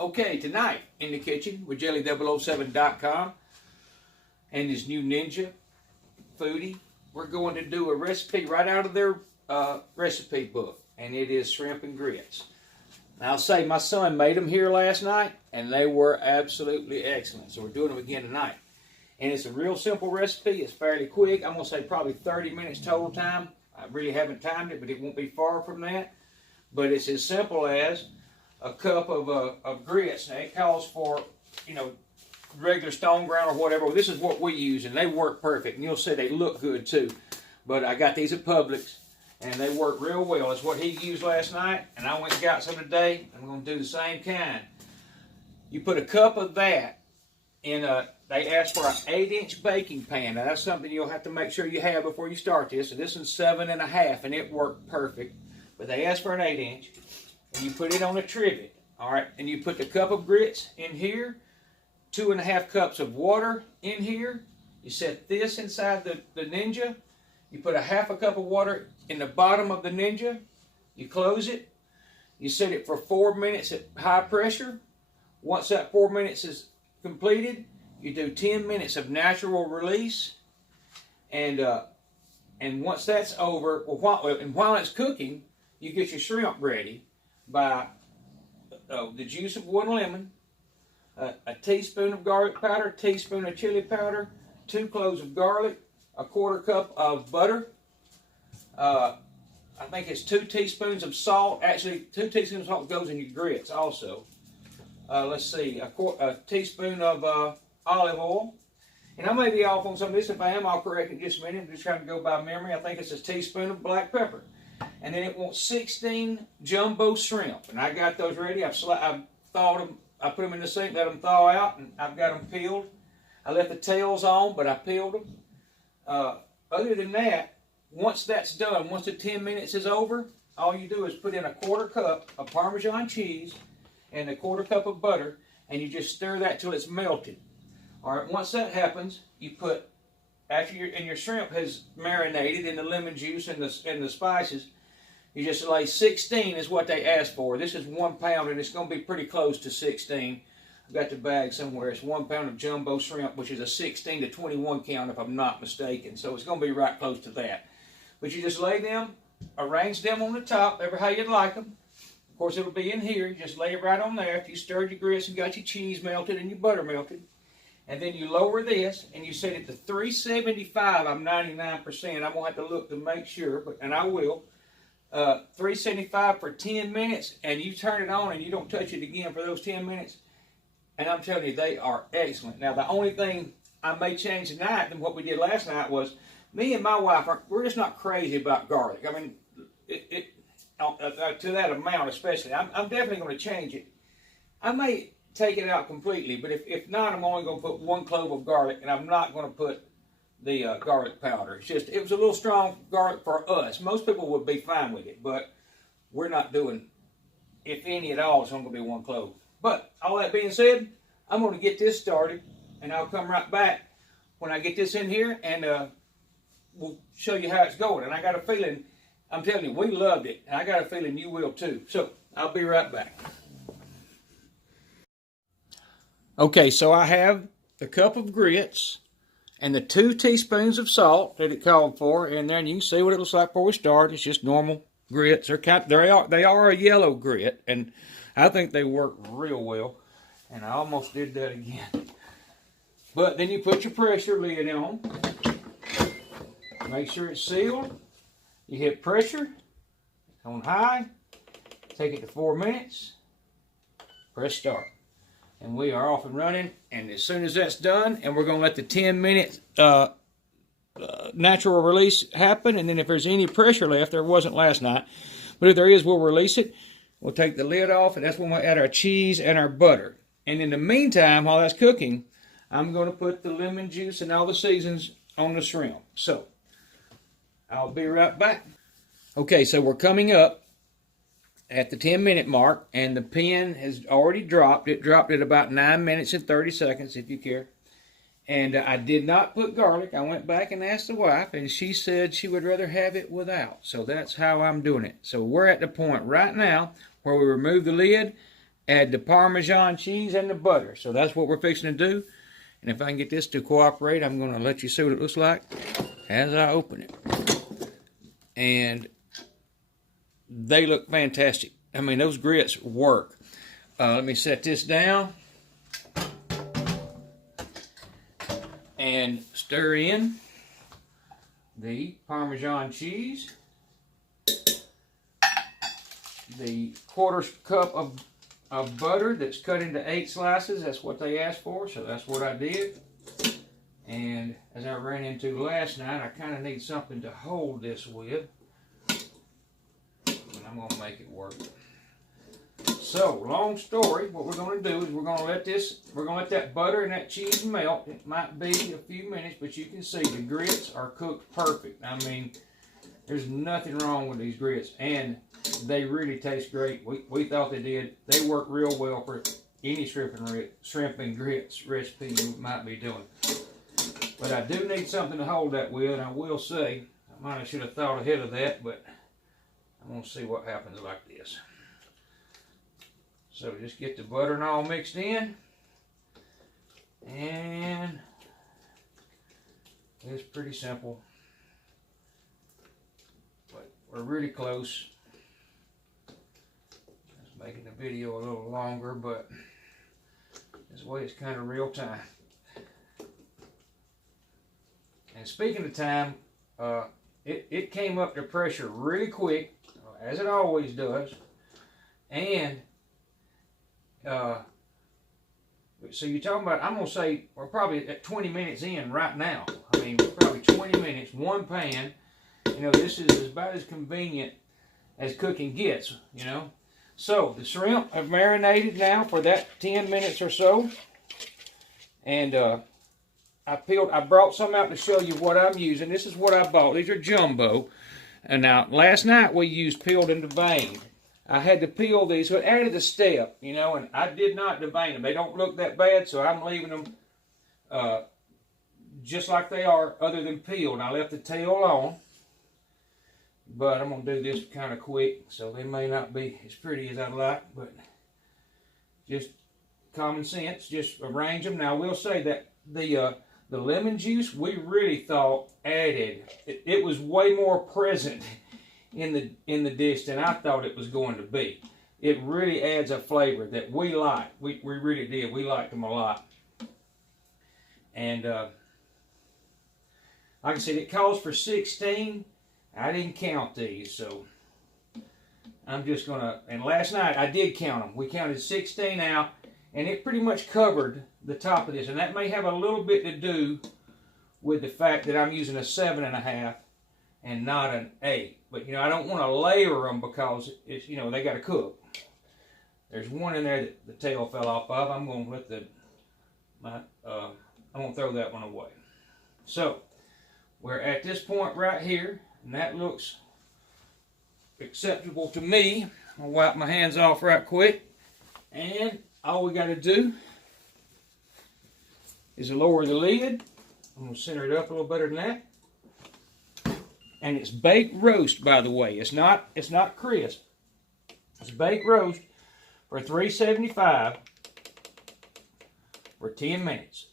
Okay, tonight in the kitchen with Jelly007.com and this new Ninja Foodi, we're going to do a recipe right out of their recipe book, and it is shrimp and grits. Now, I'll say my son made them here last night, and they were absolutely excellent. So we're doing them again tonight. And it's a real simple recipe. It's fairly quick. I'm going to say probably 30 minutes total time. I really haven't timed it, but it won't be far from that. But it's as simple as a cup of grits. Now, it calls for, regular stone ground or whatever. Well, this is what we use, and they work perfect. And you'll see they look good, too. But I got these at Publix, and they work real well. It's what he used last night, and I went and got some today. I'm going to do the same kind. You put a cup of that in they ask for an 8-inch baking pan. Now, that's something you'll have to make sure you have before you start this. So this one's 7.5, and it worked perfect. But they ask for an 8-inch, and you put it on a trivet. All right, and you put the cup of grits in here, 2.5 cups of water in here. You set this inside the Ninja. You put a 1/2 cup of water in the bottom of the Ninja. You close it. You set it for 4 minutes at high pressure. Once that 4 minutes is completed, you do 10 minutes of natural release. And once that's over, while it's cooking, you get your shrimp ready by the juice of 1 lemon, a teaspoon of garlic powder, a teaspoon of chili powder, 2 cloves of garlic, a 1/4 cup of butter. I think it's 2 teaspoons of salt. Actually, 2 teaspoons of salt goes in your grits also. Let's see, a teaspoon of olive oil. And I may be off on some of this. If I am, I'll correct it in just a minute. I'm just trying to go by memory. I think it's a teaspoon of black pepper. And then it wants 16 jumbo shrimp. And I got those ready. I've thawed them. I put them in the sink, let them thaw out, and I've got them peeled. I left the tails on, but I peeled them. Other than that, once that's done, once the 10 minutes is over, all you do is put in a 1/4 cup of Parmesan cheese and a 1/4 cup of butter, and you just stir that till it's melted. All right, once that happens, you put, after your shrimp has marinated in the lemon juice and the spices, you just lay 16 is what they ask for. This is 1 pound, and it's going to be pretty close to 16. I've got the bag somewhere. It's 1 pound of jumbo shrimp, which is a 16 to 21 count if I'm not mistaken. So it's going to be right close to that. But you just lay them, arrange them on the top, ever how you'd like them. Of course, it'll be in here. You just lay it right on there after you stirred your grits and got your cheese melted and your butter melted. And then you lower this and you set it to 375. I'm 99%. I'm going to have to look to make sure, and I will. 375 for 10 minutes, and you turn it on and you don't touch it again for those 10 minutes. And I'm telling you, they are excellent. Now, the only thing I may change tonight than what we did last night was me and my wife, we're just not crazy about garlic. I mean, to that amount especially. I'm definitely going to change it. I may take it out completely, but if not, I'm only going to put 1 clove of garlic, and I'm not going to put the garlic powder. It's just, it was a little strong garlic for us. Most people would be fine with it, but we're not doing, if any at all, it's only going to be 1 clove. But all that being said, I'm going to get this started, and I'll come right back when I get this in here, and we'll show you how it's going. And I got a feeling, I'm telling you, we loved it, and I got a feeling you will too. So I'll be right back. Okay, so I have the cup of grits and the 2 teaspoons of salt that it called for in there, and you can see what it looks like before we start. It's just normal grits. They are a yellow grit, and I think they work real well. And I almost did that again. But then you put your pressure lid on. Make sure it's sealed. You hit pressure on high. Take it to 4 minutes. Press start. And we are off and running. And as soon as that's done, and we're going to let the 10-minute natural release happen. And then if there's any pressure left, there wasn't last night. But if there is, we'll release it. We'll take the lid off, and that's when we'll add our cheese and our butter. And in the meantime, while that's cooking, I'm going to put the lemon juice and all the seasons on the shrimp. So, I'll be right back. Okay, so we're coming up at the 10-minute mark, and the pen has already dropped. It dropped at about 9 minutes and 30 seconds, if you care. And I did not put garlic. I went back and asked the wife, and she said she would rather have it without. So that's how I'm doing it. So we're at the point right now where we remove the lid, add the Parmesan cheese and the butter. So that's what we're fixing to do. And if I can get this to cooperate, I'm going to let you see what it looks like as I open it. And they look fantastic. I mean, those grits work. Let me set this down and stir in the Parmesan cheese, the 1/4 cup of butter that's cut into 8 slices. That's what they asked for, so that's what I did. And as I ran into last night, I kind of need something to hold this with, and I'm going to make it work. So, long story, what we're going to do is we're going to let that butter and that cheese melt. It might be a few minutes, but you can see the grits are cooked perfect. I mean, there's nothing wrong with these grits, and they really taste great. We thought they did. They work real well for any shrimp and grits recipe you might be doing. But I do need something to hold that with, and I will say, I might have should have thought ahead of that, but I'm going to see what happens like this. So just get the butter and all mixed in, and it's pretty simple, but we're really close. Just making the video a little longer, but this way it's kind of real time. And speaking of time, it came up to pressure really quick, as it always does, and so you're talking about, I'm going to say, we're probably at 20 minutes in right now. I mean, probably 20 minutes, one pan. You know, this is about as convenient as cooking gets, you know. So, the shrimp have marinated now for that 10 minutes or so. And I brought some out to show you what I'm using. This is what I bought. These are jumbo. And now, last night we used peeled and deveined. I had to peel these, so it added a step, you know, and I did not devein them. They don't look that bad, so I'm leaving them just like they are, other than peeled. I left the tail on, but I'm going to do this kind of quick, so they may not be as pretty as I'd like, but just common sense, just arrange them. Now, I will say that the lemon juice, we really thought added, it was way more present in the dish than I thought it was going to be. It really adds a flavor that we like. We really did. We liked them a lot. And like I said, it calls for 16. I didn't count these, so I'm just gonna. And last night I did count them. We counted 16 out, and it pretty much covered the top of this. And that may have a little bit to do with the fact that I'm using a 7.5 and not an 8. But, you know, I don't want to layer them because, it's, you know, they got to cook. There's one in there that the tail fell off of. I'm going to let I'm going to throw that one away. So, we're at this point right here, and that looks acceptable to me. I'll wipe my hands off right quick, and all we got to do is lower the lid. I'm going to center it up a little better than that. And it's baked roast, by the way. It's not crisp. It's baked roast for $3.75 for 10 minutes.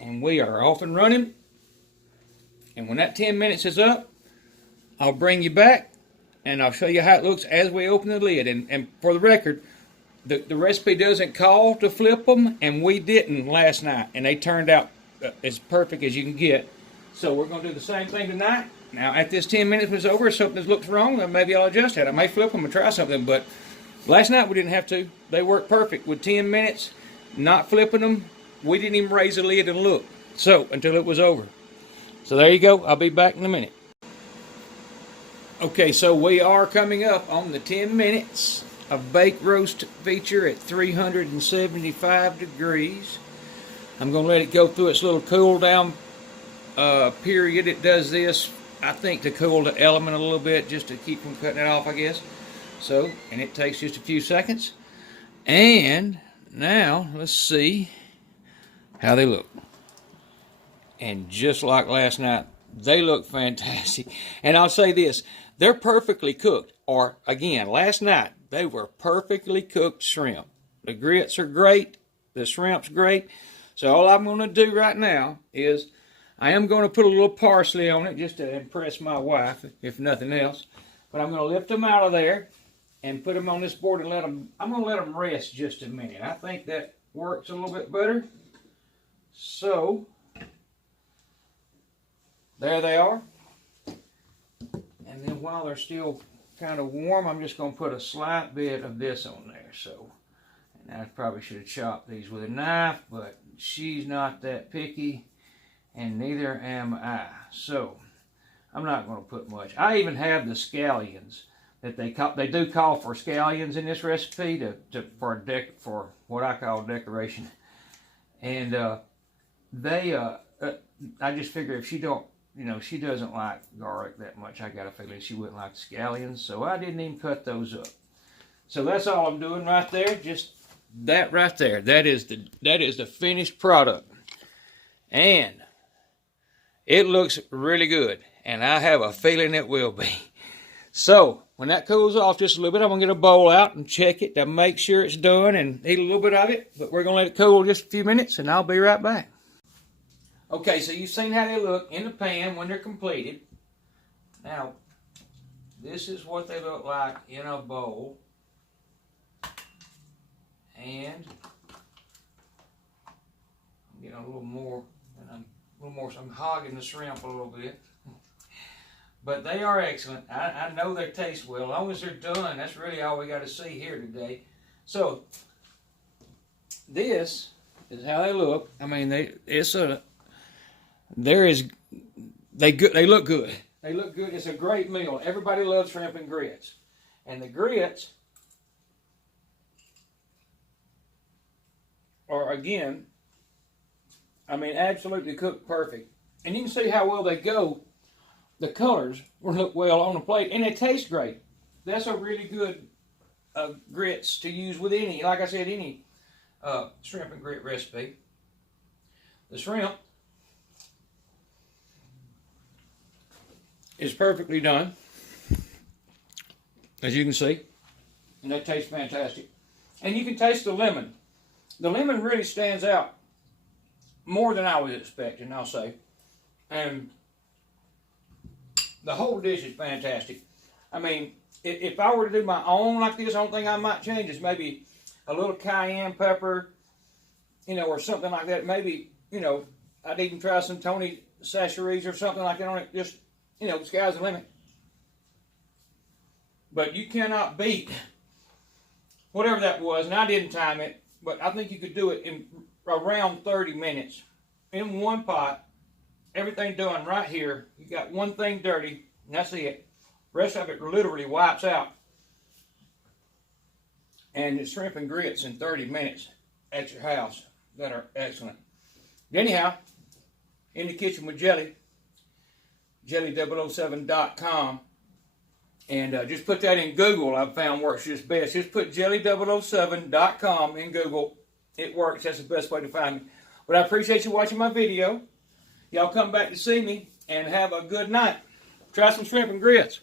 And we are off and running. And when that 10 minutes is up, I'll bring you back and I'll show you how it looks as we open the lid. And for the record, the recipe doesn't call to flip them, and we didn't last night. And they turned out as perfect as you can get. So we're going to do the same thing tonight. Now, at this 10 minutes was over, if something looks wrong, then maybe I'll adjust it. I may flip them and try something, but last night we didn't have to. They worked perfect with 10 minutes, not flipping them. We didn't even raise the lid and look. So, until it was over. So there you go. I'll be back in a minute. Okay, so we are coming up on the 10 minutes of baked roast feature at 375 degrees. I'm going to let it go through its little cool down period. It does this, I think, to cool the element a little bit, just to keep from cutting it off, I guess. So, and it takes just a few seconds. And now, let's see how they look. And just like last night, they look fantastic. And I'll say this, they're perfectly cooked. Or, again, last night, They were perfectly cooked shrimp. The grits are great. The shrimp's great. So all I'm going to do right now is I am going to put a little parsley on it just to impress my wife, if nothing else. But I'm going to lift them out of there and put them on this board and I'm going to let them rest just a minute. I think that works a little bit better. So, there they are. And then while they're still kind of warm, I'm just going to put a slight bit of this on there. So, and I probably should have chopped these with a knife, but she's not that picky, and neither am I. So, I'm not going to put much. I even have the scallions that they do call for scallions in this recipe for what I call decoration. And I just figure if she don't, she doesn't like garlic that much. I got a feeling she wouldn't like the scallions, so I didn't even cut those up. So that's all I'm doing right there. Just that right there. That is the finished product, and it looks really good. And I have a feeling it will be. So when that cools off just a little bit, I'm gonna get a bowl out and check it to make sure it's done and eat a little bit of it. But we're gonna let it cool just a few minutes, and I'll be right back. Okay, so you've seen how they look in the pan when they're completed. Now, this is what they look like in a bowl. And I'm getting a little more, so I'm hogging the shrimp a little bit. But they are excellent. I know they taste well. As long as they're done, that's really all we got to see here today. So, this is how they look. I mean, they look good. They look good. It's a great meal. Everybody loves shrimp and grits. And the grits are, again, I mean, absolutely cooked perfect. And you can see how well they go. The colors look well on the plate, and they taste great. That's a really good grits to use with any, like I said, any shrimp and grit recipe. The shrimp is perfectly done, as you can see, and they taste fantastic. And you can taste the lemon. The lemon really stands out more than I was expecting, I'll say. And the whole dish is fantastic. I mean, if I were to do my own like this, the only thing I might change is maybe a little cayenne pepper, or something like that. Maybe, I'd even try some Tony Chachere's or something like that on it. Just, the sky's the limit. But you cannot beat whatever that was. And I didn't time it, but I think you could do it in around 30 minutes in one pot. Everything done right here. You got one thing dirty, and that's it. The rest of it literally wipes out. And it's shrimp and grits in 30 minutes at your house that are excellent. Anyhow, in the kitchen with Jelly, jelly007.com. And just put that in Google. I've found works just best. Just put jelly007.com in Google. It works. That's the best way to find me. But I appreciate you watching my video. Y'all come back to see me and have a good night. Try some shrimp and grits.